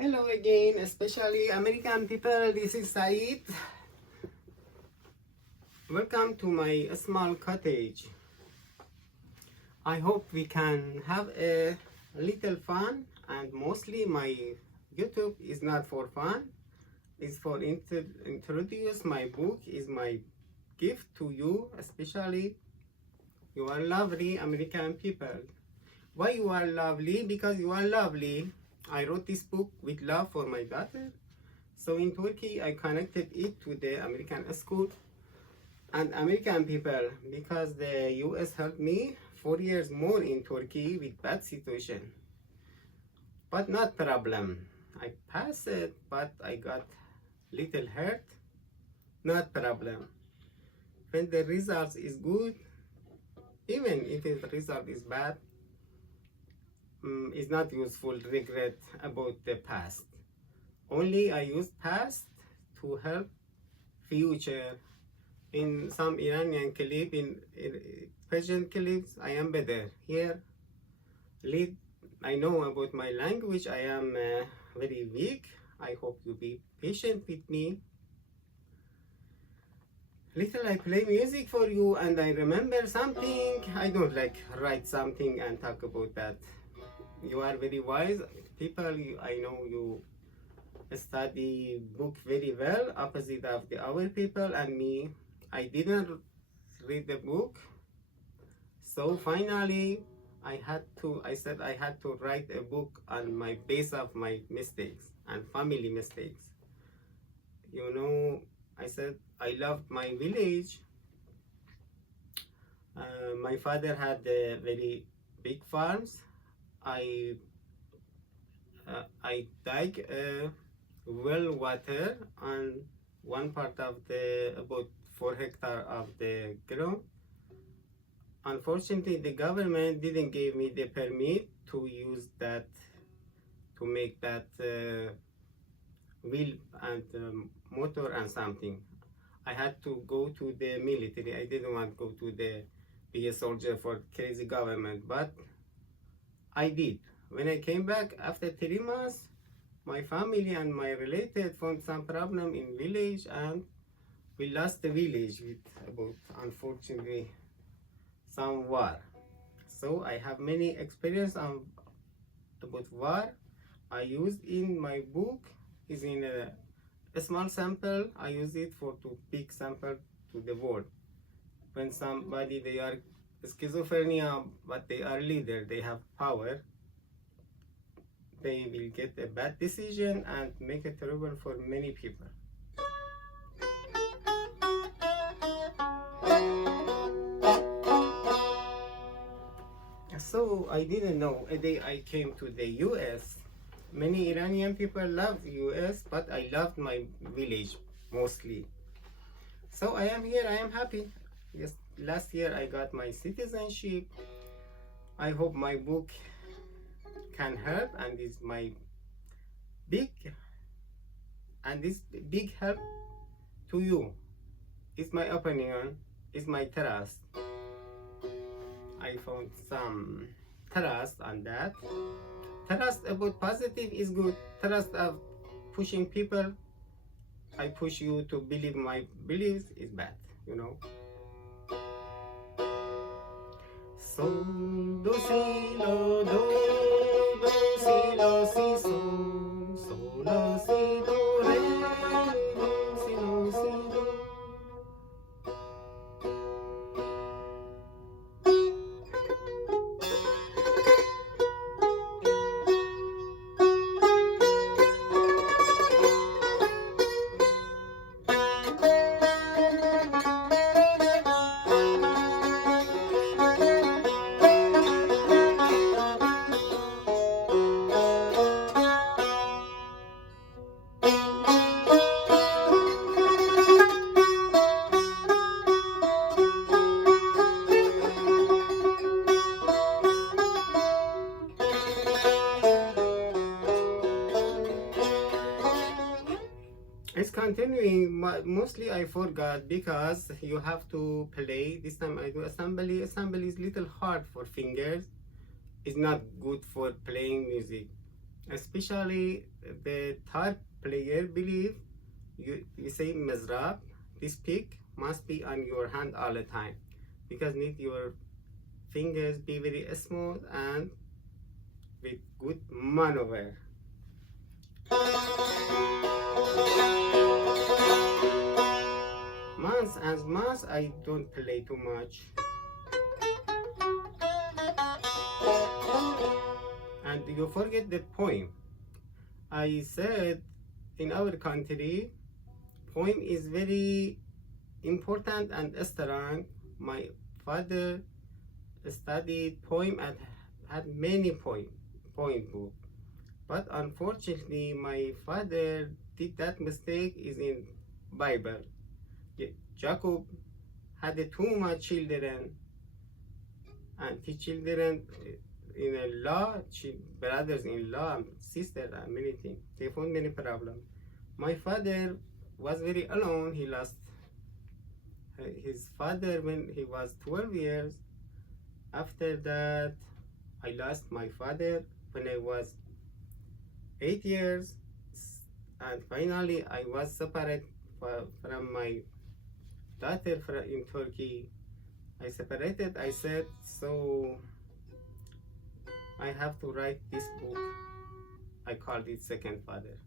Hello again, especially American people. This is Said. Welcome to my small cottage. I hope we can have a little fun, and mostly my YouTube is not for fun. It's for introduce my book. Is my gift to you, especially you are lovely American people. Why you are lovely? Because you are lovely. I wrote this book with love for my daughter. So in Turkey, I connected it to the American school and American people because the US helped me 4 years more in Turkey with bad situation. But not problem. I passed it, but I got little hurt. Not problem. When the result is good, even if the result is bad, it's not useful regret about the past. Only I use past to help future. In some Iranian clip, in Persian clips, I am better. Here, I know about my language. I am very weak. I hope you be patient with me. Little I play music for you, and I remember something. I don't like write something and talk about that. You are very wise people. I know you study book very well, opposite of the other people and me. I didn't read the book, so finally I said I had to write a book on my base of my mistakes and family mistakes. You know, I said I loved my village. My father had very big farms. I dug well water on one part of the about 4 hectares of the ground. Unfortunately, the government didn't give me the permit to use that, to make that wheel and motor and something. I had to go to the military. I didn't want to go to be a soldier for crazy government, but I did. When I came back after 3 months, my family and my related found some problem in village, and we lost the village with about, unfortunately, some war. So I have many experience about war. I used in my book is in a small sample. I use it for to big sample to the world. When somebody they are schizophrenia, but they are leader, they have power, they will get a bad decision and make it terrible for many people. So I didn't know. A day I came to the US. Many Iranian people love the US, but I loved my village mostly. So I am here, I am happy. Yes, last year I got my citizenship. I hope my book can help, and is my big this big help to you. It's my opinion, it's my trust. I found some trust on that. Trust about positive is good. Trust of pushing people, I push you to believe my beliefs, is bad, you know. So do si lo do si lo si so lo si do re do si lo si do. It's continuing. Mostly I forgot because you have to play. This time I do assembly. Assembly is little hard for fingers. It's not good for playing music. especially the third player believe you say mizrab. This pick must be on your hand all the time because need your fingers be very smooth and with good maneuver. Months I don't play too much. And you forget the poem. I said in our country, poem is very important and strong. My father studied poem and had many poem book. But unfortunately, my father did that mistake is in Bible. Jacob had too much children, and his children in a law, brothers-in-law and sisters and many things. They found many problems. My father was very alone. He lost his father when he was 12 years. After that, I lost my father when I was 8 years. And finally, I was separated from my daughter in Turkey. I separated, I said, so I have to write this book. I called it Second Father.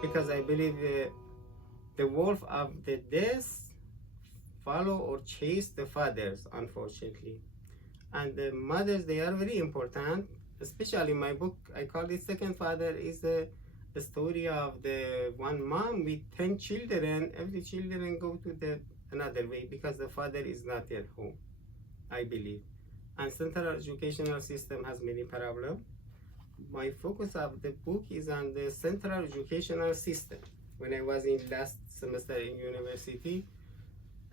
Because I believe the wolf of the death follow or chase the fathers, unfortunately. And the mothers, they are very important. Especially my book, I call it Second Father, is the story of the one mom with 10 children. Every children go to the another way because the father is not at home, I believe. And central educational system has many problems. My focus of the book is on the central educational system. When I was in last semester in university,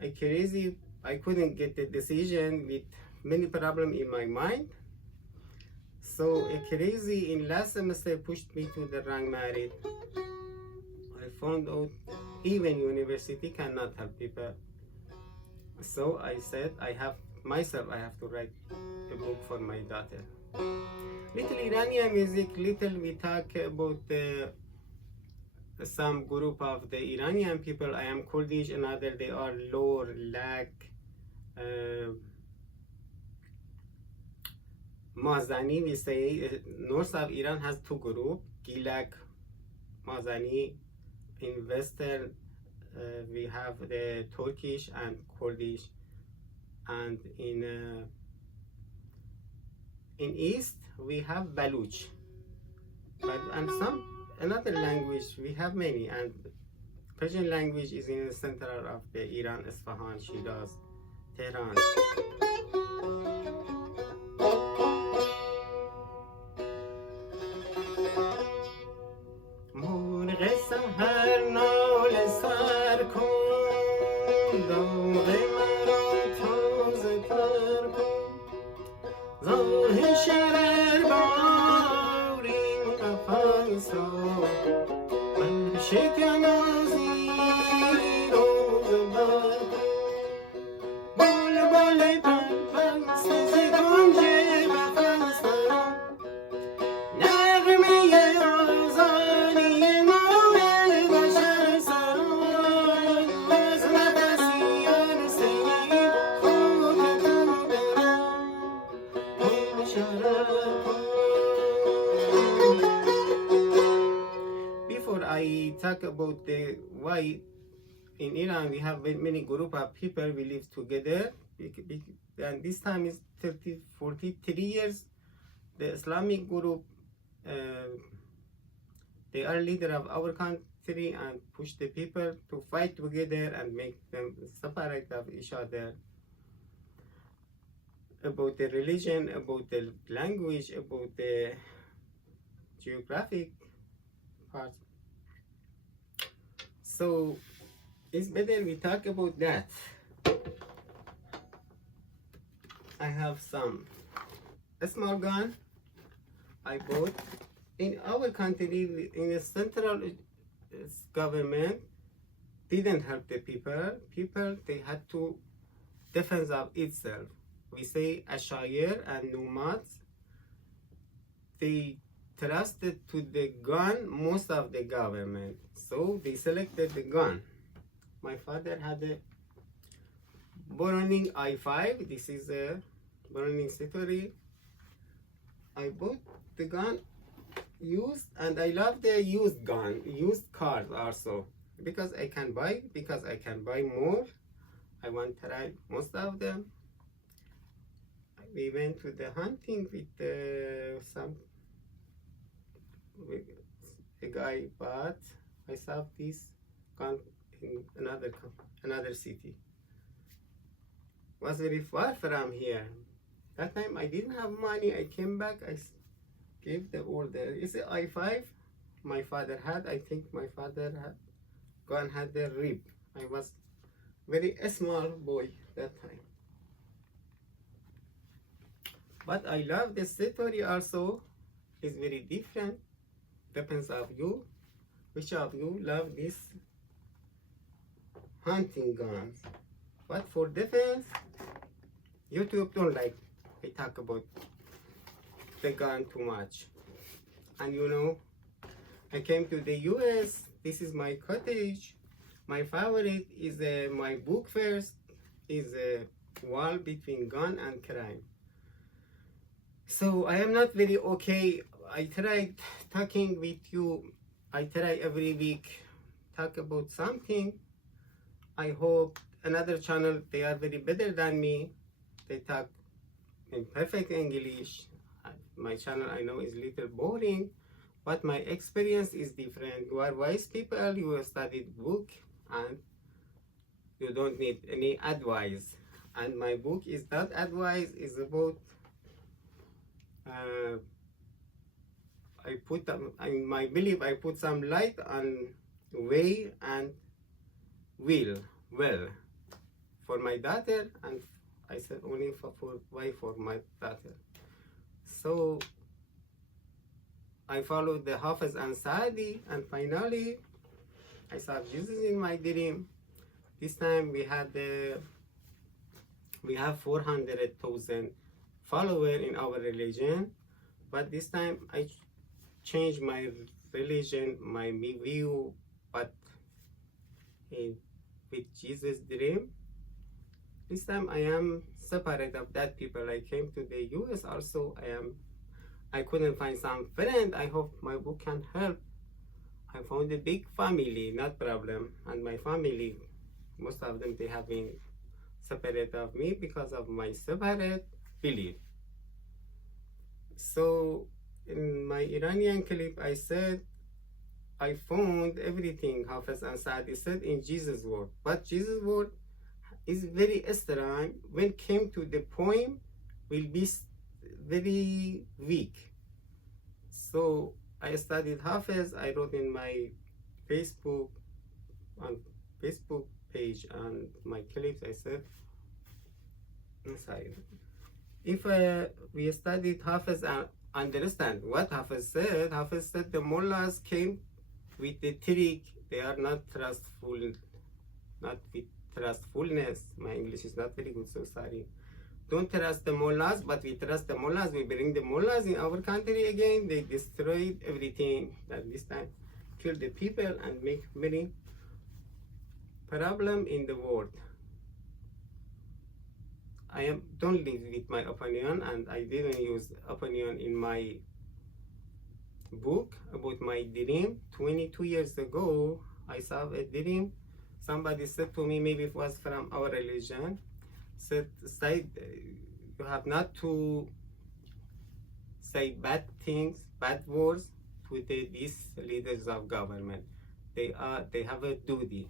I couldn't get the decision with many problems in my mind. So a crazy in last semester pushed me to the wrong merit. I found out even university cannot help people. So I said I have to write a book for my daughter. Little Iranian music, little we talk about some group of the Iranian people. I am Kurdish, another they are Lor, Lak, Mazani. We say north of Iran has two groups, Gilak, Mazani. In western we have the Turkish and Kurdish, and in east we have Baluch. And some another language we have many, and Persian language is in the center of the Iran, Isfahan, Shiraz, Tehran. Before I talk about the why in Iran we have many group of people we live together, and this time is 43 years. The Islamic group, they are leader of our country and push the people to fight together and make them separate of each other. About the religion, about the language, about the geographic part. So it's better we talk about that. I have a small gun I bought. In our country, in the central government, didn't help the people. They had to defend of itself. We say Ashayir and Numat. they trusted to the gun most of the government, so they selected the gun. My father had a Browning i5. This is a Browning Citori. I bought the gun used, and I love the used gun, used cars also, because I can buy more. I want to try most of them. We went to the hunting with a guy, but I saw this gun in another city. Was very far from here. That time I didn't have money. I came back. I gave the order. It's an i5. My father had. I think my father had the rib. I was very small boy that time. But I love the story also. It's very different. Depends of you. Which of you love this hunting guns? But for defense, YouTube don't like I talk about the gun too much. And you know, I came to the US. This is my cottage. My favorite is my book first is a wall between gun and crime. So I am not very okay. I tried talking with you. I try every week talk about something. I hope another channel, they are very better than me. They talk in perfect English. My channel I know is little boring, but my experience is different. You are wise people, you have studied book, and you don't need any advice. And my book is not advice, is about in my belief I put some light on way and well for my daughter, and I said only for my daughter. So I followed the Hafiz and Saadi, and finally I saw Jesus in my dream. This time we have 400,000 followers in our religion, but this time I changed my religion, my view, but with Jesus' dream. This time I am separate of that people. I came to the US also. I couldn't find some friend. I hope my book can help. I found a big family, not problem. And my family, most of them, they have been separate of me because of my separate belief. So in my Iranian clip, I said, I found everything Hafiz and Saadi said in Jesus' word. But Jesus' word is very strong. When it came to the poem, will be very weak. So I studied Hafiz. I wrote in my Facebook page and my clips. I said, I'm sorry. If we studied Hafiz and understand what Hafiz said the mullahs came with the trick. They are not trustful, not with trustfulness. My English is not very good, so sorry. Don't trust the mullahs, but we trust the mullahs. We bring the mullahs in our country again. They destroyed everything. That this time, kill the people and make many problem in the world. Don't live with my opinion, and I didn't use opinion in my book about my dream. 22 years ago, I saw a dream. Somebody said to me, maybe it was from our religion, said you have not to say bad things, bad words to these leaders of government. They have a duty.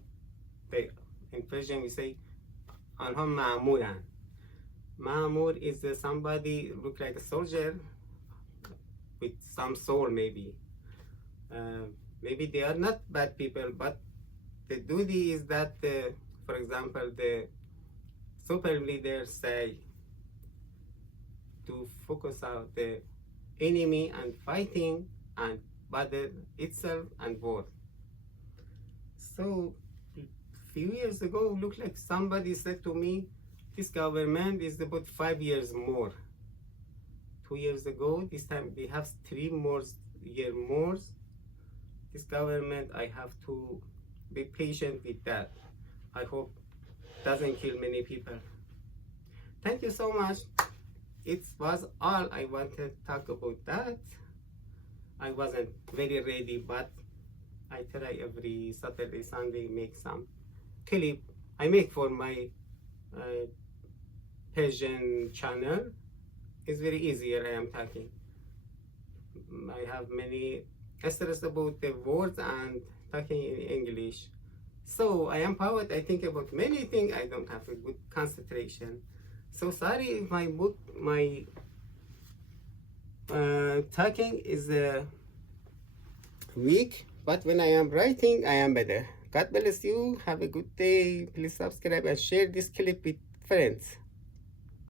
In Persian we say, anha ma'muran. Ma'mur is somebody look like a soldier with some soul, maybe. Maybe they are not bad people, but the duty is that, for example, the super leaders say to focus on the enemy and fighting and bother itself and war. So few years ago, looked like somebody said to me, this government is about 5 years more 2 years ago. This time we have 3 more. This government, I have to be patient with that. I hope doesn't kill many people. Thank you so much. It was all I wanted to talk about that. I wasn't very ready, but I try every Saturday, Sunday make some clip. I make for my Persian channel. It's very easier. I am talking. I have many stress about the words and talking in English. So I am poet. I think about many things. I don't have a good concentration. So sorry if my talking is weak, but when I am writing, I am better. God bless you. Have a good day. Please subscribe and share this clip with friends.